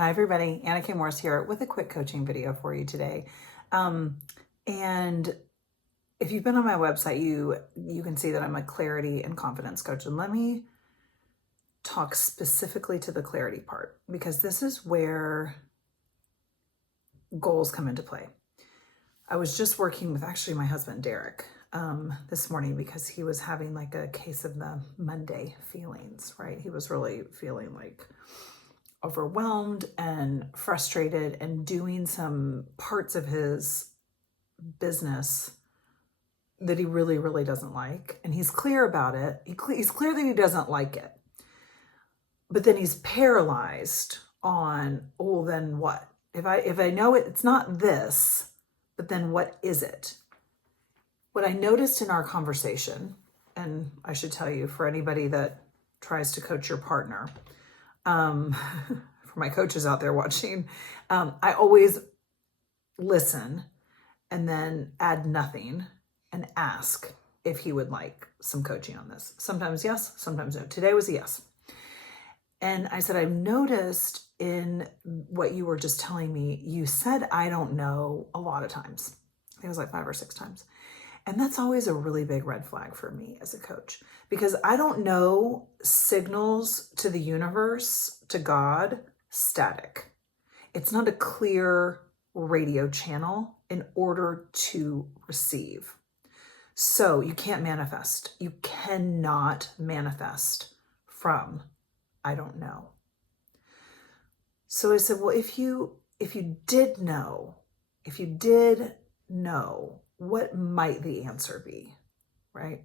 Hi everybody, Anna K. Morris here with a quick coaching video for you today. And if you've been on my website, you can see that I'm a clarity and confidence coach. And let me talk specifically to the clarity part, because this is where goals come into play. I was just working with actually my husband, Derek, this morning because he was having like a case of the Monday feelings, right? He was really feeling like overwhelmed and frustrated and doing some parts of his business that he really, really doesn't like. And he's clear about it. He's clear that he doesn't like it. But then he's paralyzed on, oh, then what? If I know it's not this, but then what is it? What I noticed in our conversation, and I should tell you, for anybody that tries to coach your partner, for my coaches out there watching, I always listen and then add nothing and ask if he would like some coaching on this. Sometimes yes, sometimes no. Today was a yes. And I said, I've noticed in what you were just telling me, you said, I don't know, a lot of times. I think it was like 5 or 6 times. And that's always a really big red flag for me as a coach, because I don't know signals to the universe, to God, static. It's not a clear radio channel in order to receive. So you can't manifest. You cannot manifest from I don't know. So I said, well, if you did know, what might the answer be, right?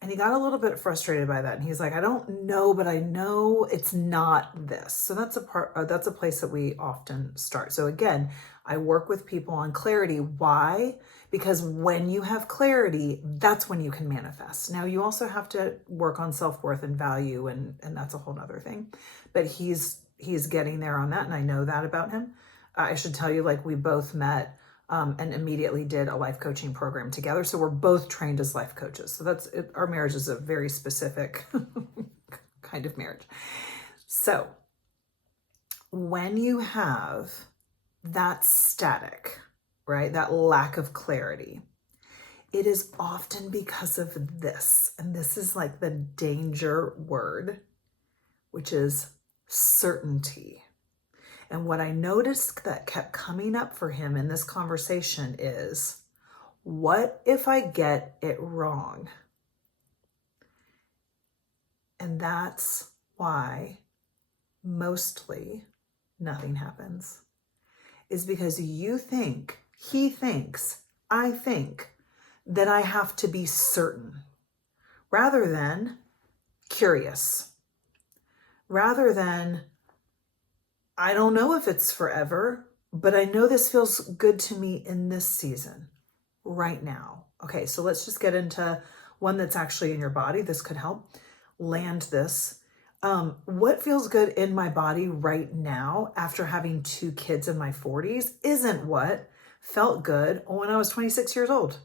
And he got a little bit frustrated by that. And he's like, I don't know, but I know it's not this. So that's a place that we often start. So again, I work with people on clarity. Why? Because when you have clarity, that's when you can manifest. Now you also have to work on self-worth and value, and that's a whole nother thing. But he's getting there on that. And I know that about him. I should tell you, like, we both met and immediately did a life coaching program together. So we're both trained as life coaches. So that's it. Our marriage is a very specific kind of marriage. So when you have that static, right, that lack of clarity, it is often because of this. And this is like the danger word, which is certainty. And what I noticed that kept coming up for him in this conversation is, what if I get it wrong? And that's why mostly nothing happens, is because he thinks, I think that I have to be certain rather than curious, rather than I don't know if it's forever, but I know this feels good to me in this season right now. Okay, so let's just get into one that's actually in your body. This could help land this. What feels good in my body right now after having 2 kids in my 40s isn't what felt good when I was 26 years old,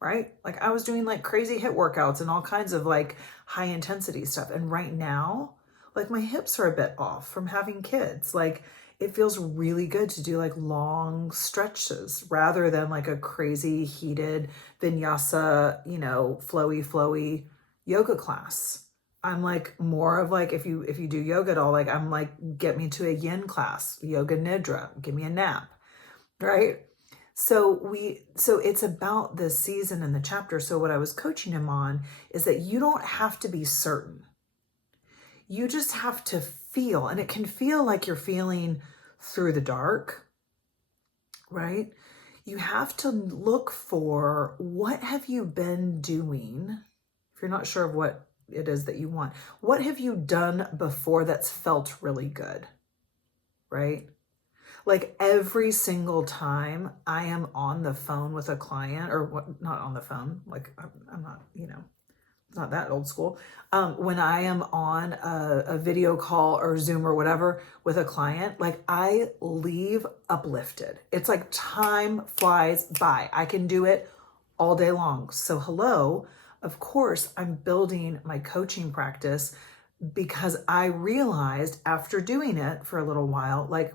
right? Like I was doing like crazy HIIT workouts and all kinds of like high intensity stuff. And right now, like my hips are a bit off from having kids. Like it feels really good to do like long stretches rather than like a crazy heated vinyasa, flowy yoga class. I'm like more of like, if you do yoga at all, like I'm like, get me to a yin class, yoga nidra, give me a nap, right? So it's about this season in the chapter. So what I was coaching him on is that you don't have to be certain. You just have to feel, and it can feel like you're feeling through the dark, right? You have to look for, what have you been doing? If you're not sure of what it is that you want, what have you done before that's felt really good, right? Like every single time I am on the phone with a client, or what, not on the phone, like I'm not, not that old school. When I am on a video call or Zoom or whatever with a client, like I leave uplifted. It's like time flies by. I can do it all day long. So hello, of course, I'm building my coaching practice because I realized after doing it for a little while, like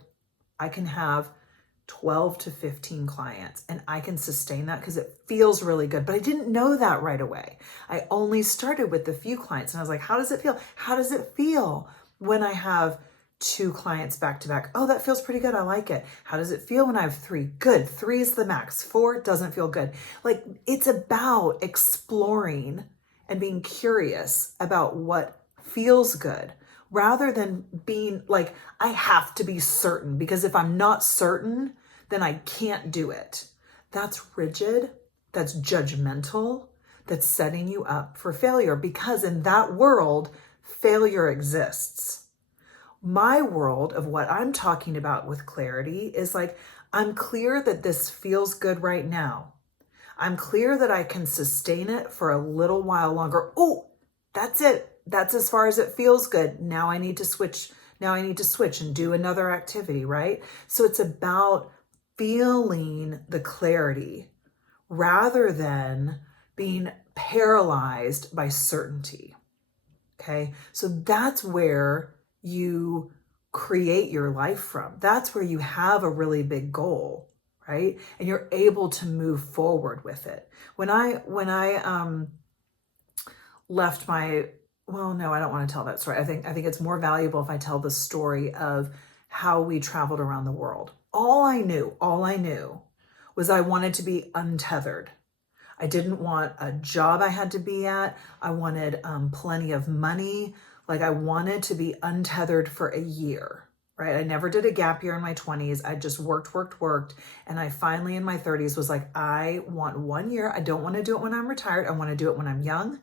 I can have 12 to 15 clients and I can sustain that because it feels really good. But I didn't know that right away. I only started with a few clients and I was like, how does it feel? How does it feel when I have 2 clients back to back? Oh, that feels pretty good. I like it. How does it feel when I have 3? Good. 3 is the max. 4 doesn't feel good. Like, it's about exploring and being curious about what feels good rather than being like, I have to be certain, because if I'm not certain, then I can't do it. That's rigid. That's judgmental. That's setting you up for failure, because in that world, failure exists. My world of what I'm talking about with clarity is like, I'm clear that this feels good right now. I'm clear that I can sustain it for a little while longer. Oh, that's it. That's as far as it feels good. Now I need to switch. Now I need to switch and do another activity, right? So it's about feeling the clarity rather than being paralyzed by certainty. Okay. So that's where you create your life from. That's where you have a really big goal, right? And you're able to move forward with it. When I left my, well, no, I don't want to tell that story. I think it's more valuable if I tell the story of how we traveled around the world. All I knew was I wanted to be untethered. I didn't want a job I had to be at. I wanted plenty of money. Like, I wanted to be untethered for a year, right? I never did a gap year in my 20s. I just worked. And I finally in my 30s was like, I want 1 year. I don't want to do it when I'm retired. I want to do it when I'm young.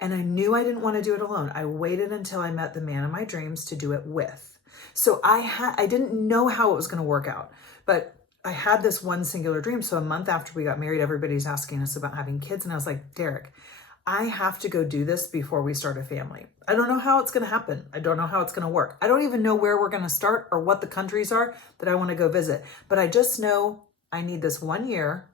And I knew I didn't want to do it alone. I waited until I met the man of my dreams to do it with. So I didn't know how it was going to work out, but I had this one singular dream. So a month after we got married, everybody's asking us about having kids. And I was like, Derek, I have to go do this before we start a family. I don't know how it's going to happen. I don't know how it's going to work. I don't even know where we're going to start or what the countries are that I want to go visit. But I just know I need this 1 year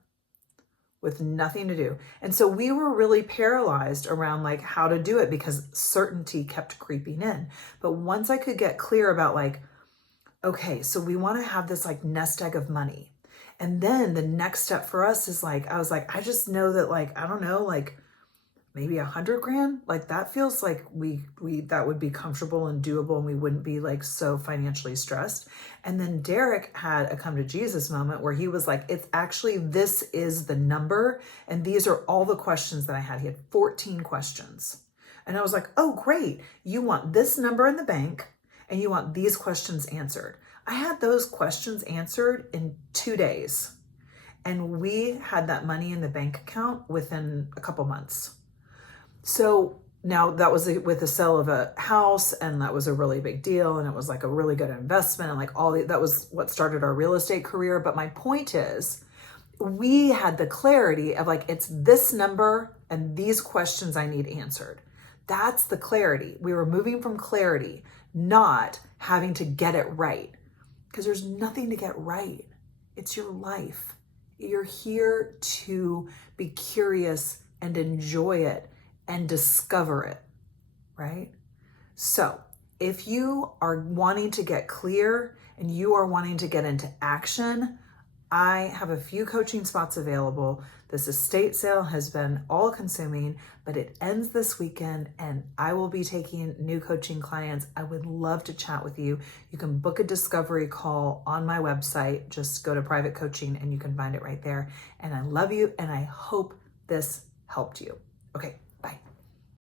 with nothing to do. And so we were really paralyzed around like how to do it because certainty kept creeping in. But once I could get clear about like, okay, so we want to have this like nest egg of money. And then the next step for us is like, I was like, I just know that like, I don't know, like maybe 100 grand, like that feels like we that would be comfortable and doable and we wouldn't be like so financially stressed. And then Derek had a come to Jesus moment where he was like, it's actually, this is the number. And these are all the questions that I had. He had 14 questions. And I was like, oh, great. You want this number in the bank and you want these questions answered. I had those questions answered in 2 days. And we had that money in the bank account within a couple months. So now that was with the sale of a house, and that was a really big deal. And it was like a really good investment. And like that was what started our real estate career. But my point is, we had the clarity of like, it's this number and these questions I need answered. That's the clarity. We were moving from clarity, not having to get it right, because there's nothing to get right. It's your life. You're here to be curious and enjoy it and discover it, right? So if you are wanting to get clear and you are wanting to get into action, I have a few coaching spots available. This estate sale has been all consuming, but it ends this weekend and I will be taking new coaching clients. I would love to chat with you. You can book a discovery call on my website. Just go to private coaching and you can find it right there. And I love you and I hope this helped you. Okay, bye.